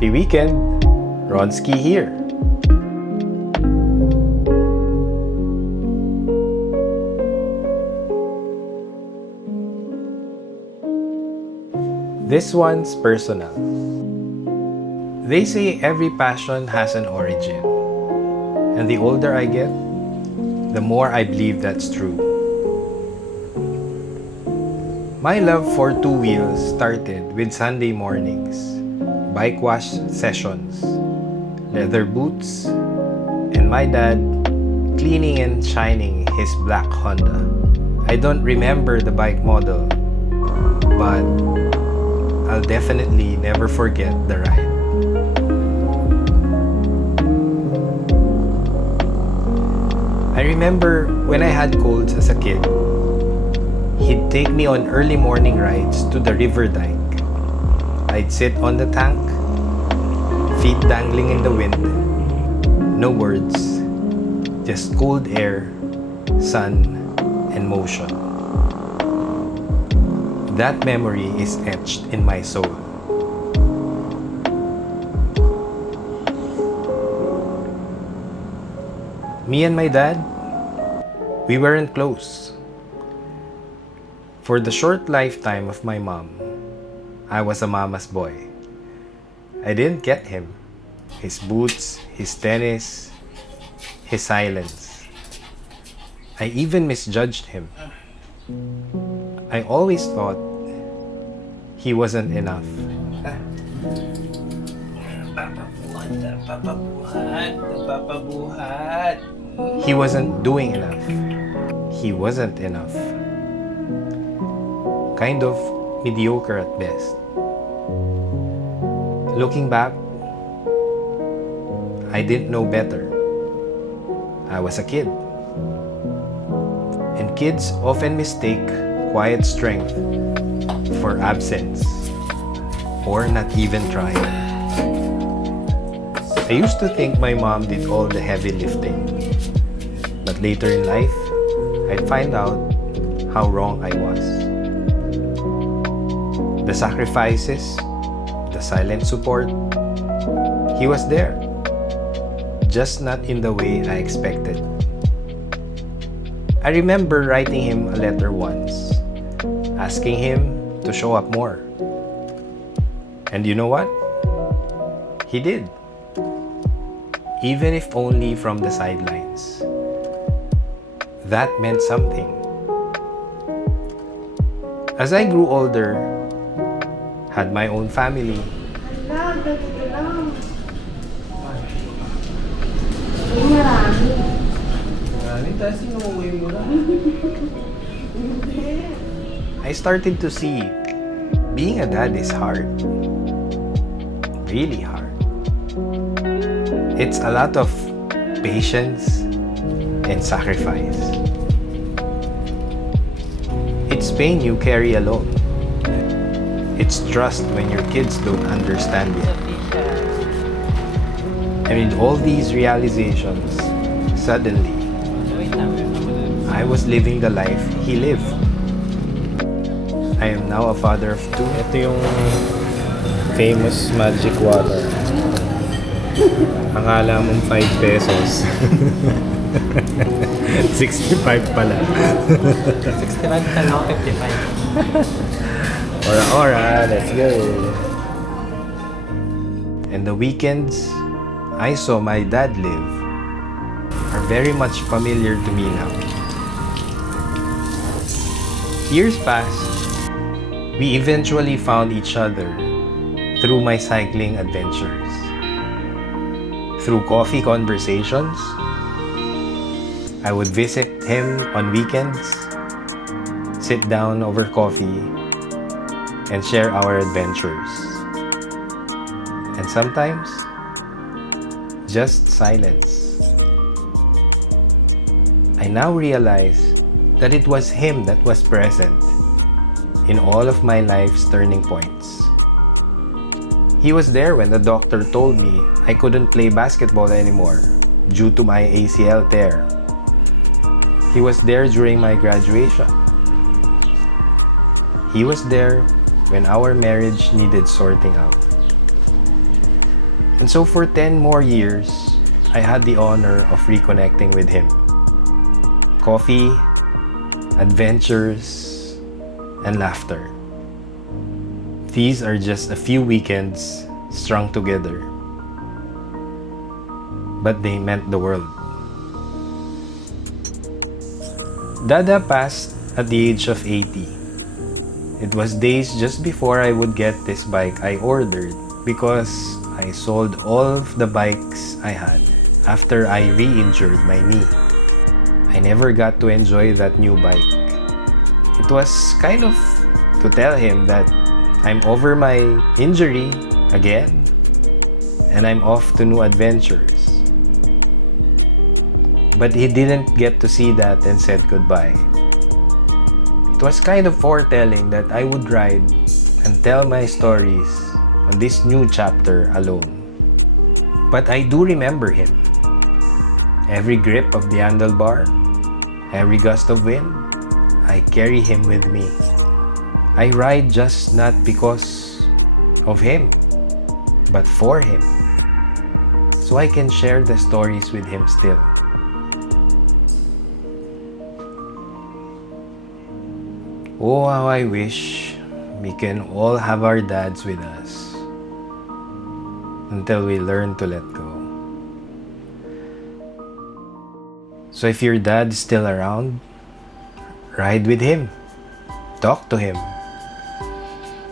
Happy weekend! Ronski here. This one's personal. They say every passion has an origin. And the older I get, the more I believe that's true. My love for two wheels started with Sunday mornings, bike wash sessions, leather boots, and my dad cleaning and shining his black Honda. I don't remember the bike model, but I'll definitely never forget the ride. I remember when I had colds as a kid, he'd take me on early morning rides to the river dike. I'd sit on the tank, feet dangling in the wind, no words, just cold air, sun, and motion. That memory is etched in my soul. Me and my dad, we weren't close. For the short lifetime of my mom, I was a mama's boy. I didn't get him. His boots, his tennis, his silence. I even misjudged him. I always thought he wasn't enough. He wasn't doing enough. He wasn't enough. Kind of mediocre at best. Looking back, I didn't know better. I was a kid. And kids often mistake quiet strength for absence, or not even trying. I used to think my mom did all the heavy lifting, but later in life, I'd find out how wrong I was. The sacrifices, the silent support, he was there, just not in the way I expected. I remember writing him a letter once, asking him to show up more. And you know what? He did. Even if only from the sidelines. That meant something. As I grew older, had my own family, I started to see being a dad is hard. Really hard. It's a lot of patience and sacrifice. It's pain you carry alone. It's trust when your kids don't understand it. And with all these realizations, suddenly, I was living the life he lived. I am now a father of two. Ito yung famous magic water. Akala mong 5 pesos. 65 pala. 65 pala, 55. Ora, let's go. And the weekends I saw my dad live are very much familiar to me now. Years passed. We eventually found each other through my cycling adventures. Through coffee conversations, I would visit him on weekends, sit down over coffee, and share our adventures. And sometimes, just silence. I now realize that it was him that was present in all of my life's turning points. He was there when the doctor told me I couldn't play basketball anymore due to my ACL tear. He was there during my graduation. He was there when our marriage needed sorting out. And so for 10 more years, I had the honor of reconnecting with him. Coffee, adventures, and laughter. These are just a few weekends strung together. But they meant the world. Dada passed at the age of 80. It was days just before I would get this bike I ordered because I sold all of the bikes I had after I re-injured my knee. I never got to enjoy that new bike. It was kind of to tell him that I'm over my injury again and I'm off to new adventures. But he didn't get to see that and said goodbye. It was kind of foretelling that I would ride and tell my stories on this new chapter alone. But I do remember him. Every grip of the handlebar, every gust of wind, I carry him with me. I ride just not because of him, but for him. So I can share the stories with him still. Oh, how I wish we can all have our dads with us until we learn to let go. So if your dad is still around, ride with him. Talk to him.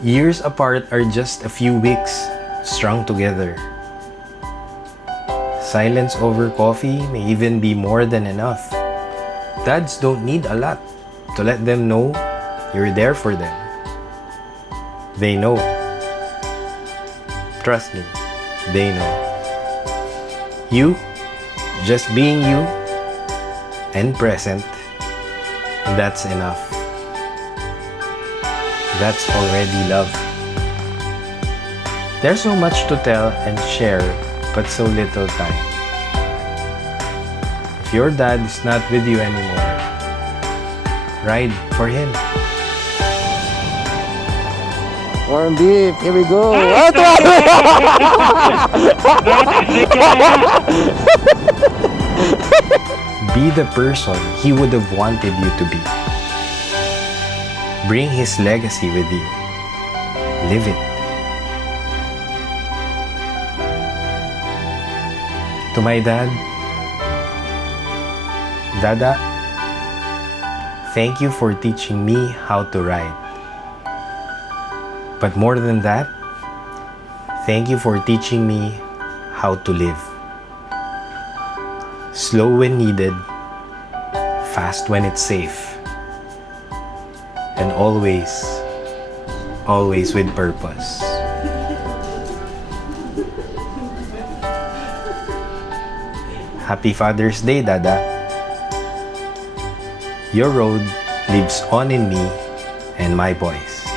Years apart are just a few weeks strung together. Silence over coffee may even be more than enough. Dads don't need a lot to let them know you're there for them. They know. Trust me, they know. You, just being you and present, that's enough. That's already love. There's so much to tell and share, but so little time. If your dad is not with you anymore, ride for him. Warm beef, here we go. Be the person he would have wanted you to be. Bring his legacy with you. Live it. To my dad, Dada, thank you for teaching me how to ride. But more than that, thank you for teaching me how to live. Slow when needed, fast when it's safe, and always, always with purpose. Happy Father's Day, Dada. Your road lives on in me and my boys.